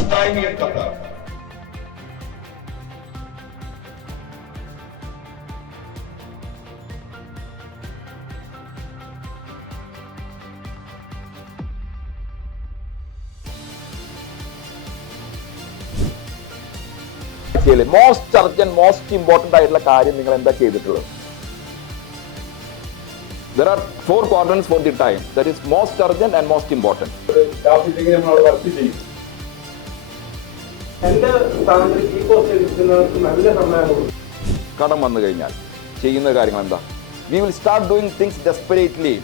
first time in Qatar. Most urgent most important ആയിട്ടുള്ള കാര്യം നിങ്ങൾ എന്താ ചെയ്തിട്ടുള്ളത്? There are 4 quadrants for the time. That is most urgent and most important. കടം വന്നു കഴിഞ്ഞാൽ ചെയ്യുന്ന കാര്യങ്ങൾ എന്താ? We will start doing things desperately.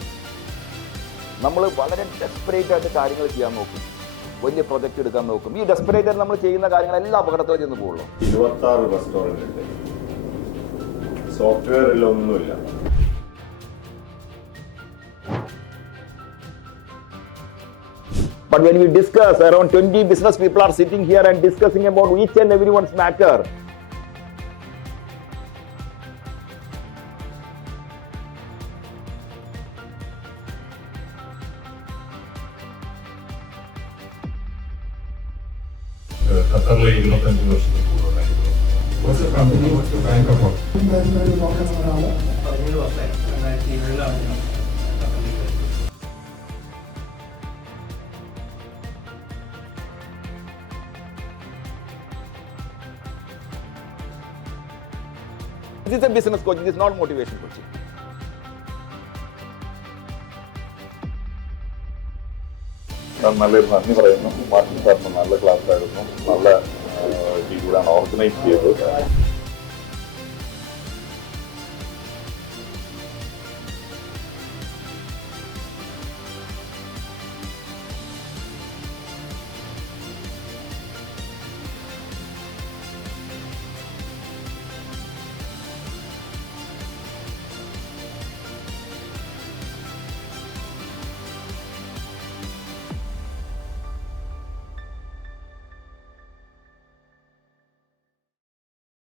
നമ്മൾ വളരെ ഡെസ്പറേറ്റ് ആയിട്ട് കാര്യങ്ങൾ ചെയ്യാൻ നോക്കും, വലിയ പ്രൊജക്ട് എടുക്കാൻ നോക്കും. ഈ ഡെസ്പറേറ്റ് ആയിട്ട് നമ്മൾ ചെയ്യുന്ന കാര്യങ്ങൾ എല്ലാ അപകടത്തിലും ചെന്ന് പോകുള്ളൂ. 26 റെസ്റ്റോറന്റ് ഉണ്ട്, സോഫ്റ്റ്വെയറിലൊന്നുമില്ല. But when we discuss, around 20 business people are sitting here and discussing about each and everyone's matter. ഖത്തറിലെ 25 വർഷത്തിൽ കൂടുതലായിരുന്നു. Company bank account This is a business coaching, this is not motivation coaching. നല്ലൊരു നന്ദി പറയുന്നു. Martin സാറിന് നല്ല class ആയിരുന്നു, നല്ല രീതിയിലാണ് ഓർഗനൈസ് ചെയ്തത്.